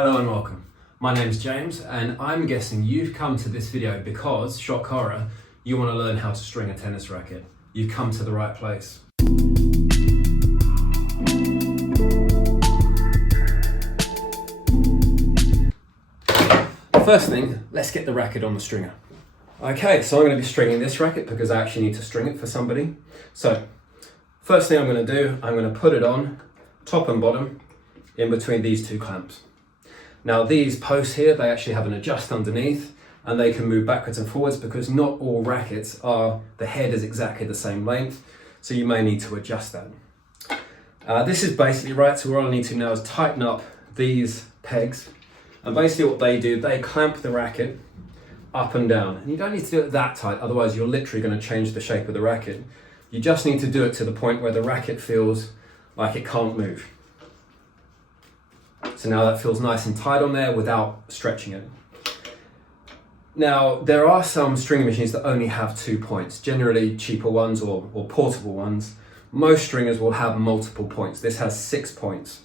Hello and welcome. My name's James and I'm guessing you've come to this video because, shock horror, you want to learn how to string a tennis racket. You've come to the right place. First thing, let's get the racket on the stringer. Okay, so I'm going to be stringing this racket because I actually need to string it for somebody. So, first thing I'm going to do, I'm going to put it on top and bottom in between these two clamps. Now these posts here, they actually have an adjust underneath and they can move backwards and forwards because not all rackets are, the head is exactly the same length, so you may need to adjust that. This is basically right, so all I need to now is tighten up these pegs, and basically what they do, they clamp the racket up and down, and you don't need to do it that tight, otherwise you're literally going to change the shape of the racket. You just need to do it to the point where the racket feels like it can't move. So now that feels nice and tight on there without stretching it. Now, there are some stringing machines that only have 2 points, generally cheaper ones or portable ones. Most stringers will have multiple points. This has 6 points.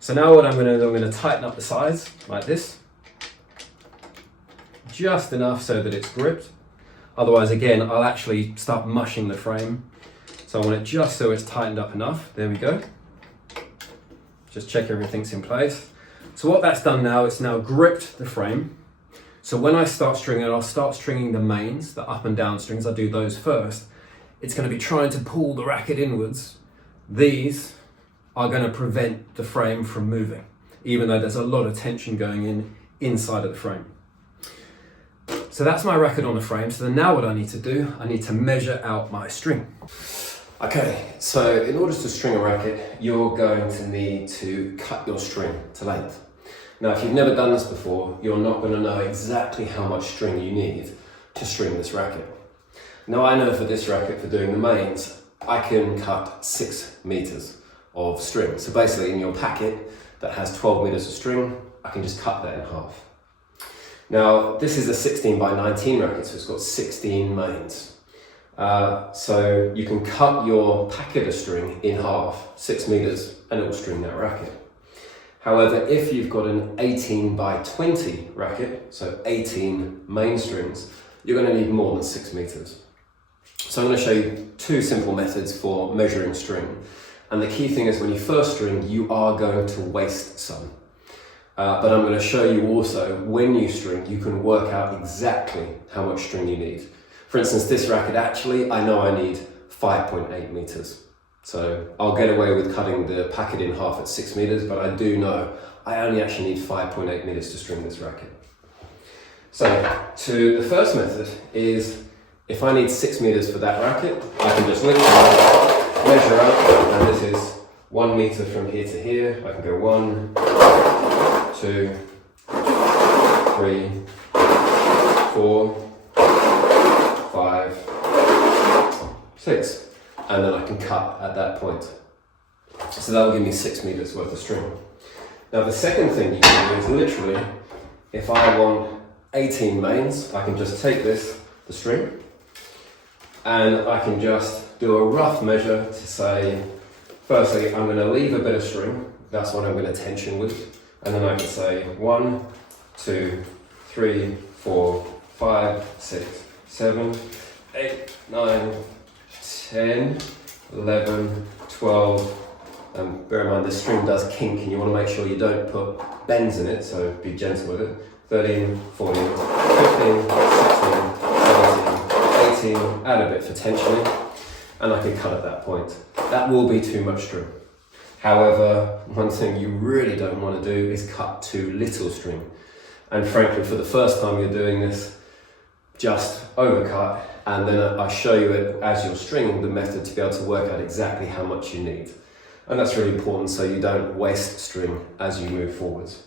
So now what I'm going to do, I'm going to tighten up the sides like this. Just enough so that it's gripped. Otherwise, again, I'll actually start mushing the frame. So I want it just so it's tightened up enough. There we go. Just check everything's in place. So what that's done now, it's now gripped the frame. So when I start stringing it, I'll start stringing the mains, the up and down strings, I do those first. It's going to be trying to pull the racket inwards. These are going to prevent the frame from moving, even though there's a lot of tension going in inside of the frame. So that's my racket on the frame. So then now what I need to do, I need to measure out my string. Okay, so in order to string a racket, you're going to need to cut your string to length. Now, if you've never done this before, you're not going to know exactly how much string you need to string this racket. Now, I know for this racket, for doing the mains, I can cut 6 meters of string. So basically in your packet that has 12 meters of string, I can just cut that in half. Now, this is a 16 by 19 racket, so it's got 16 mains. So you can cut your packet of string in half, 6 meters, and it will string that racket. However, if you've got an 18 by 20 racket, so 18 main strings, you're going to need more than 6 meters. So I'm going to show you 2 simple methods for measuring string. And the key thing is when you first string, you are going to waste some. But I'm going to show you also when you string, you can work out exactly how much string you need. For instance, this racket, actually, I know I need 5.8 meters. So I'll get away with cutting the packet in half at 6 meters, but I do know I only actually need 5.8 meters to string this racket. So the first method is, if I need 6 meters for that racket, I can just literally measure out, and this is 1 meter from here to here. I can go 1, 2, 3, 4, 5, 6, and then I can cut at that point. So that will give me 6 meters worth of string. Now the second thing you can do is literally, if I want 18 mains, I can just take the string, and I can just do a rough measure to say, firstly, I'm going to leave a bit of string, that's what I'm going to tension with, and then I can say 1, 2, 3, 4, 5, 6, 7, 8, 9, 10, 11, 12, and bear in mind this string does kink and you want to make sure you don't put bends in it, so be gentle with it. 13, 14, 15, 16, 17, 18, add a bit for tensioning, and I can cut at that point. That will be too much string. However, one thing you really don't want to do is cut too little string. And frankly, for the first time you're doing this, just overcut, and then I show you it as you're stringing the method to be able to work out exactly how much you need. And that's really important so you don't waste string as you move forwards.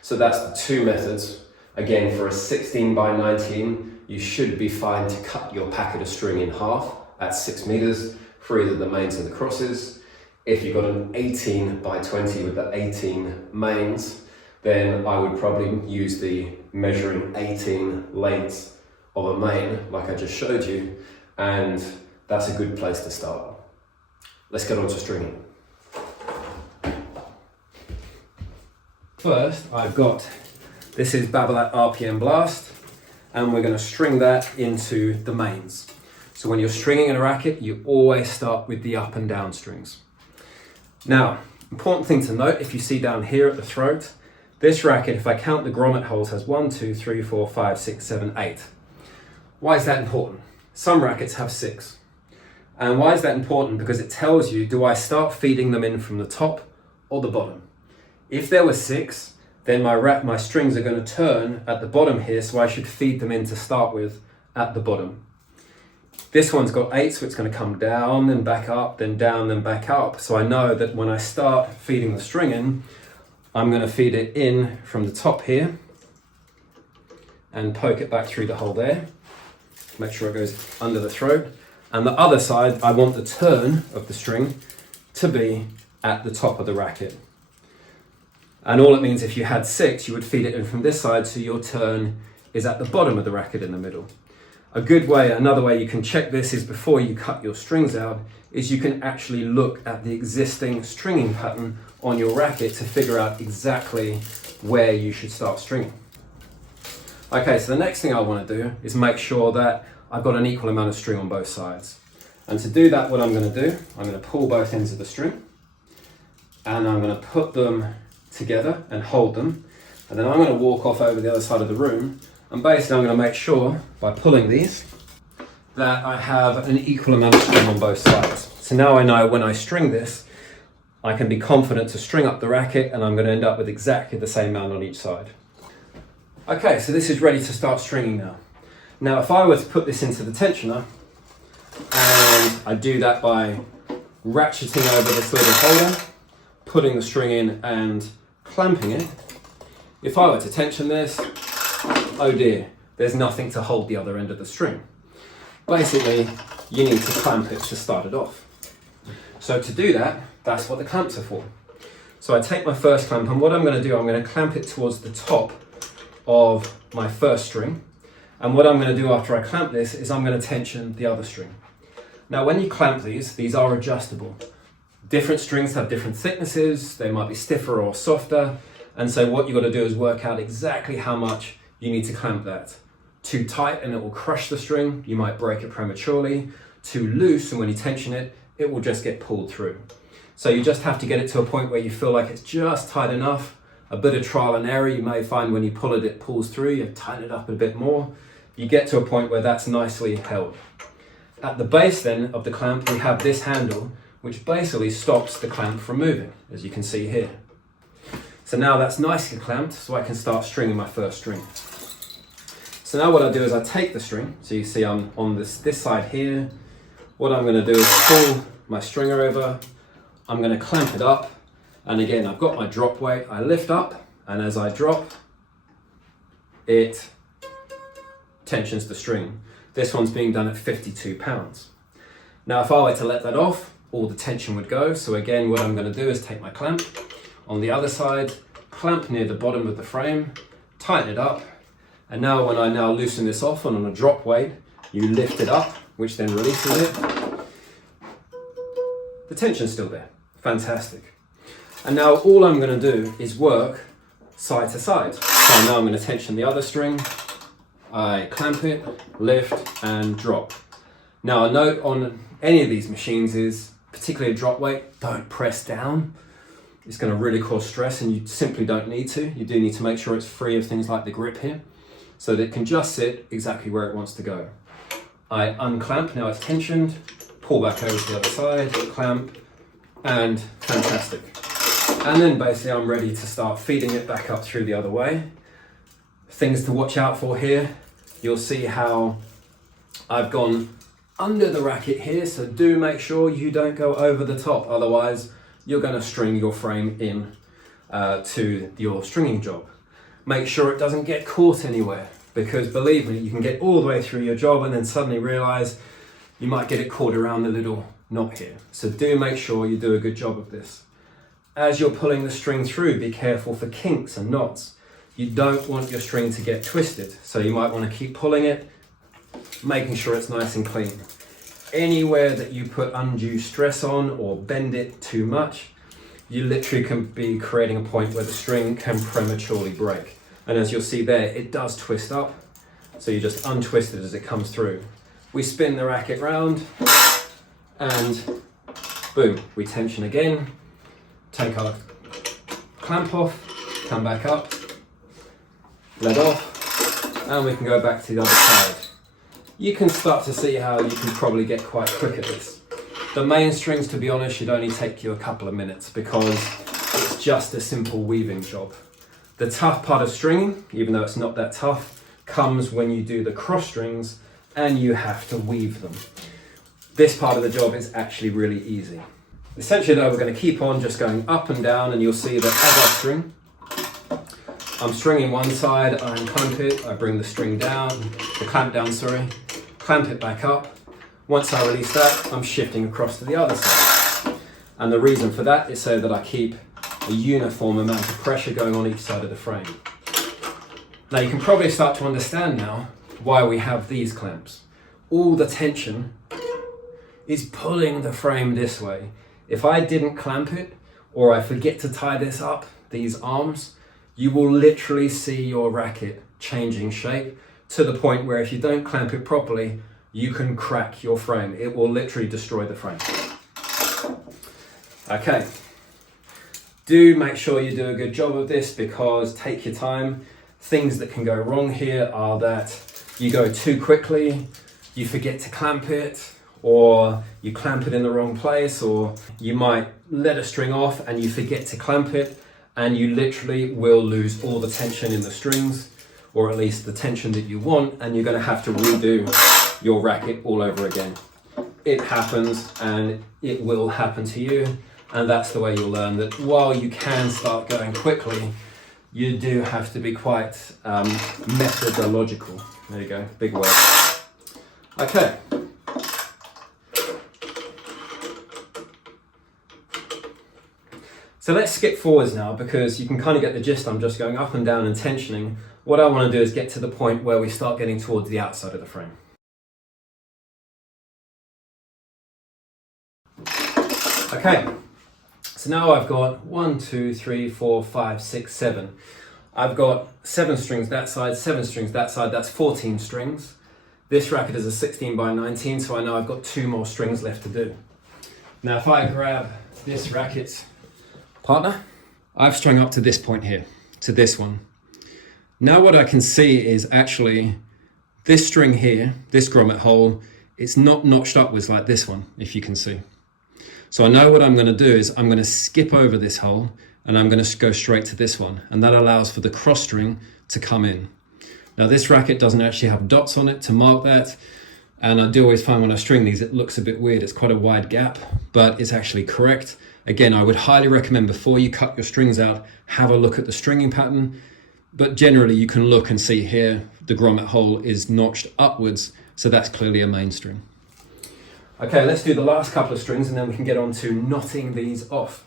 So that's the 2 methods. Again, for a 16 by 19, you should be fine to cut your packet of string in half at 6 meters for either the mains and the crosses. If you've got an 18 by 20 with the 18 mains, then I would probably use the measuring 18 lengths of a main like I just showed you, and that's a good place to start. Let's get on to stringing. First, I've got, this is Babolat RPM Blast, and we're going to string that into the mains. So when you're stringing in a racket, you always start with the up and down strings. Now, important thing to note, if you see down here at the throat, this racket, if I count the grommet holes, has 1, 2, 3, 4, 5, 6, 7, 8. Why is that important? Some rackets have 6. And why is that important? Because it tells you, do I start feeding them in from the top or the bottom? If there were 6, then my strings are going to turn at the bottom here, so I should feed them in to start with at the bottom. This one's got 8, so it's going to come down, then back up, then down, then back up. So I know that when I start feeding the string in, I'm going to feed it in from the top here and poke it back through the hole there. Make sure it goes under the throat. And the other side, I want the turn of the string to be at the top of the racket. And all it means, if you had 6, you would feed it in from this side, so your turn is at the bottom of the racket in the middle. A good way, another way you can check this is before you cut your strings out, is you can actually look at the existing stringing pattern on your racket to figure out exactly where you should start stringing. Okay, so the next thing I want to do is make sure that I've got an equal amount of string on both sides. And to do that, what I'm going to do, I'm going to pull both ends of the string and I'm going to put them together and hold them. And then I'm going to walk off over the other side of the room, and basically I'm going to make sure by pulling these that I have an equal amount of string on both sides. So now I know when I string this, I can be confident to string up the racket and I'm going to end up with exactly the same amount on each side. Okay, so this is ready to start stringing now. Now if I were to put this into the tensioner, and I do that by ratcheting over this little holder, putting the string in and clamping it, if I were to tension this, oh dear, there's nothing to hold the other end of the string. Basically, you need to clamp it to start it off. So to do that, that's what the clamps are for. So I take my first clamp, and what I'm going to do, I'm going to clamp it towards the top of my first string. And what I'm going to do after I clamp this is I'm going to tension the other string. Now when you clamp these are adjustable. Different strings have different thicknesses, they might be stiffer or softer, and so what you've got to do is work out exactly how much you need to clamp that. Too tight and it will crush the string, you might break it prematurely. Too loose, and when you tension it, it will just get pulled through. So you just have to get it to a point where you feel like it's just tight enough. A bit of trial and error, you may find when you pull it, it pulls through, you tighten it up a bit more. You get to a point where that's nicely held. At the base then of the clamp, we have this handle, which basically stops the clamp from moving, as you can see here. So now that's nicely clamped, so I can start stringing my first string. So now what I do is I take the string, so you see I'm on this side here. What I'm going to do is pull my stringer over, I'm going to clamp it up, and again I've got my drop weight, I lift up, and as I drop, it tensions the string. This one's being done at 52 pounds. Now if I were to let that off, all the tension would go. So again, what I'm going to do is take my clamp on the other side, clamp near the bottom of the frame, tighten it up, and now when I now loosen this off and on a drop weight, you lift it up, which then releases it. The tension's still there. Fantastic. And now all I'm going to do is work side to side. So now I'm going to tension the other string, I clamp it, lift and drop. Now a note on any of these machines is, particularly a drop weight, don't press down. It's going to really cause stress and you simply don't need to. You do need to make sure it's free of things like the grip here, so that it can just sit exactly where it wants to go. I unclamp, now it's tensioned, pull back over to the other side, clamp, and fantastic. And then basically I'm ready to start feeding it back up through the other way. Things to watch out for here, you'll see how I've gone under the racket here, so do make sure you don't go over the top, otherwise you're going to string your frame in to your stringing job. Make sure it doesn't get caught anywhere, because believe me, you can get all the way through your job and then suddenly realize you might get it caught around the little knot here. So do make sure you do a good job of this. As you're pulling the string through, be careful for kinks and knots. You don't want your string to get twisted, so you might want to keep pulling it, making sure it's nice and clean. Anywhere that you put undue stress on or bend it too much, you literally can be creating a point where the string can prematurely break. And as you'll see there, it does twist up. So you just untwist it as it comes through. We spin the racket round and boom, we tension again, take our clamp off, come back up, let off, and we can go back to the other side. You can start to see how you can probably get quite quick at this. The main strings, to be honest, should only take you a couple of minutes because it's just a simple weaving job. The tough part of stringing, even though it's not that tough, comes when you do the cross strings and you have to weave them. This part of the job is actually really easy. Essentially though, we're going to keep on just going up and down, and you'll see that as I string, I'm stringing one side, I unclamp it, I bring the string down, the clamp down, sorry, clamp it back up. Once I release that, I'm shifting across to the other side. And the reason for that is so that I keep a uniform amount of pressure going on each side of the frame. Now you can probably start to understand now why we have these clamps. All the tension is pulling the frame this way. If I didn't clamp it, or I forget to tie this up, these arms, you will literally see your racket changing shape to the point where if you don't clamp it properly, you can crack your frame. It will literally destroy the frame. Okay, do make sure you do a good job of this, because take your time. Things that can go wrong here are that you go too quickly, you forget to clamp it, or you clamp it in the wrong place, or you might let a string off and you forget to clamp it, and you literally will lose all the tension in the strings, or at least the tension that you want, and you're going to have to redo your racket all over again. It happens, and it will happen to you, and that's the way you'll learn that while you can start going quickly, you do have to be quite methodological. There you go, big word. Okay. So let's skip forwards now, because you can kind of get the gist. I'm just going up and down and tensioning. What I want to do is get to the point where we start getting towards the outside of the frame. Okay, so now I've got 1, 2, 3, 4, 5, 6, 7. I've got 7 strings that side, 7 strings that side, that's 14 strings. This racket is a 16 by 19, so I know I've got 2 more strings left to do. Now if I grab this racket's partner, I've strung up to this point here, to this one. Now what I can see is actually this string here, this grommet hole, it's not notched upwards like this one, if you can see. So I know what I'm going to do is I'm going to skip over this hole and I'm going to go straight to this one, and that allows for the cross string to come in. Now this racket doesn't actually have dots on it to mark that, and I do always find when I string these it looks a bit weird. It's quite a wide gap, but it's actually correct. Again, I would highly recommend before you cut your strings out, have a look at the stringing pattern, but generally you can look and see here the grommet hole is notched upwards, so that's clearly a main string. Okay, let's do the last couple of strings and then we can get on to knotting these off.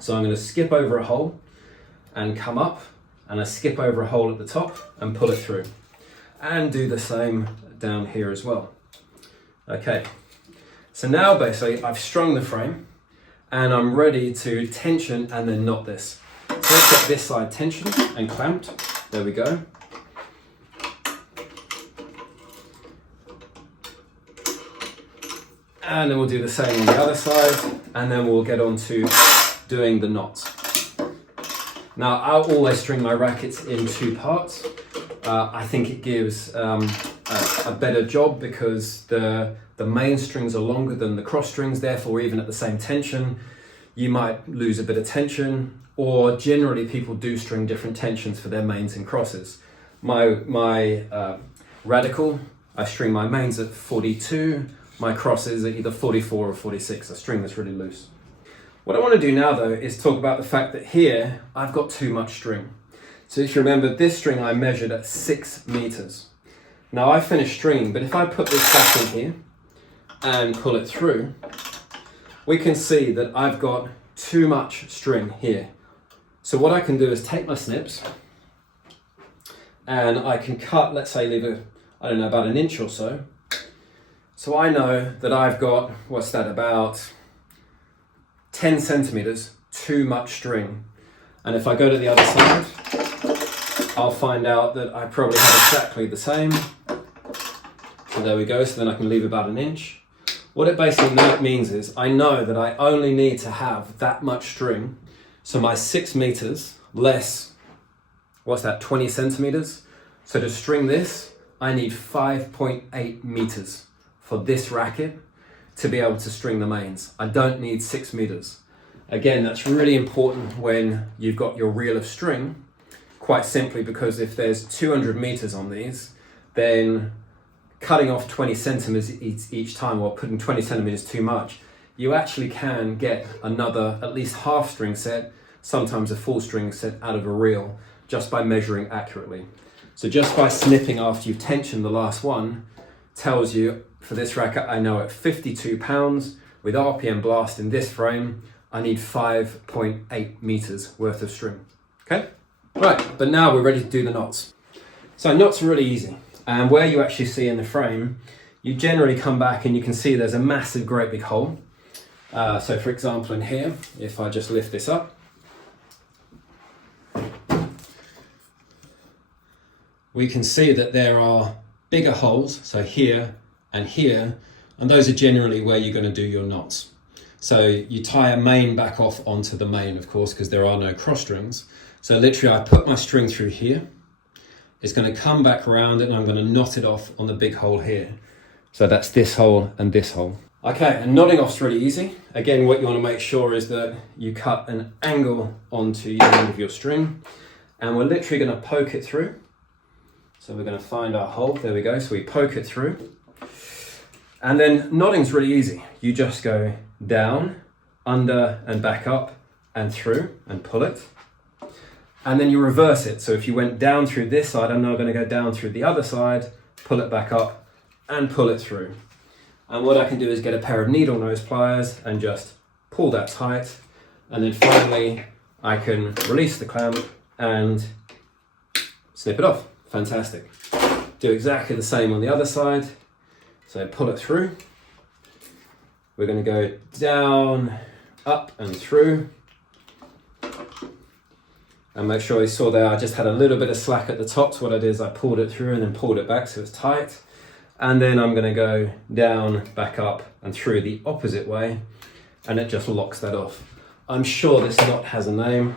So I'm going to skip over a hole and come up, and I skip over a hole at the top and pull it through. And do the same down here as well. Okay, so now basically I've strung the frame and I'm ready to tension and then knot this. So let's get this side tensioned and clamped. There we go. And then we'll do the same on the other side, and then we'll get on to doing the knots. Now, I'll always string my rackets in 2 parts. I think it gives a better job because the main strings are longer than the cross strings, therefore even at the same tension, you might lose a bit of tension, or generally people do string different tensions for their mains and crosses. My Radical, I string my mains at 42, my crosses are either 44 or 46. I string this really loose. What I want to do now though is talk about the fact that here I've got too much string. So if you remember, this string I measured at 6 meters. Now I finished stringing, but if I put this back in here and pull it through, we can see that I've got too much string here. So what I can do is take my snips and I can cut, let's say leave it, I don't know, about 1 inch or so. So I know that I've got, what's that, about 10 centimeters too much string. And if I go to the other side, I'll find out that I probably have exactly the same. So there we go, so then I can leave about 1 inch. What it basically means is I know that I only need to have that much string. So my 6 meters less, what's that, 20 centimeters? So to string this, I need 5.8 meters for this racket to be able to string the mains. I don't need 6 meters. Again, that's really important when you've got your reel of string, quite simply because if there's 200 meters on these, then cutting off 20 centimeters each time, or putting 20 centimeters too much, you actually can get another at least half string set, sometimes a full string set out of a reel, just by measuring accurately. So just by snipping after you've tensioned the last one, tells you for this racket, I know at 52 pounds with RPM blast in this frame, I need 5.8 meters worth of string. Okay? Right, but now we're ready to do the knots. So knots are really easy. And where you actually see in the frame, you generally come back and you can see there's a massive, great big hole. So for example, in here, if I just lift this up, we can see that there are bigger holes, so here, and those are generally where you're going to do your knots. So you tie a main back off onto the main, of course, because there are no cross strings. So literally I put my string through here, it's going to come back around and I'm going to knot it off on the big hole here. So that's this hole and this hole. Okay, and knotting off's really easy. Again, what you want to make sure is that you cut an angle onto the end of your string, and we're literally going to poke it through. So we're going to find our hole, there we go, so we poke it through. And then knotting's really easy. You just go down, under and back up and through and pull it. And then you reverse it. So if you went down through this side, I'm now going to go down through the other side, pull it back up and pull it through. And what I can do is get a pair of needle nose pliers and just pull that tight. And then finally, I can release the clamp and snip it off. Fantastic. Do exactly the same on the other side. So pull it through. We're going to go down, up and through. And make sure you saw there, I just had a little bit of slack at the top. So what I did is I pulled it through and then pulled it back so it's tight. And then I'm going to go down, back up and through the opposite way. And it just locks that off. I'm sure this knot has a name.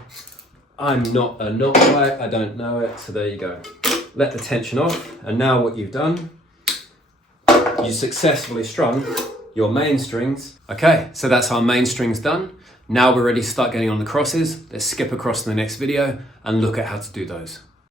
I'm not a knot guy, I don't know it. So there you go. Let the tension off. And now what you've done, you successfully strung your main strings. Okay, so that's our main strings done. Now we're ready to start getting on the crosses. Let's skip across to the next video and look at how to do those.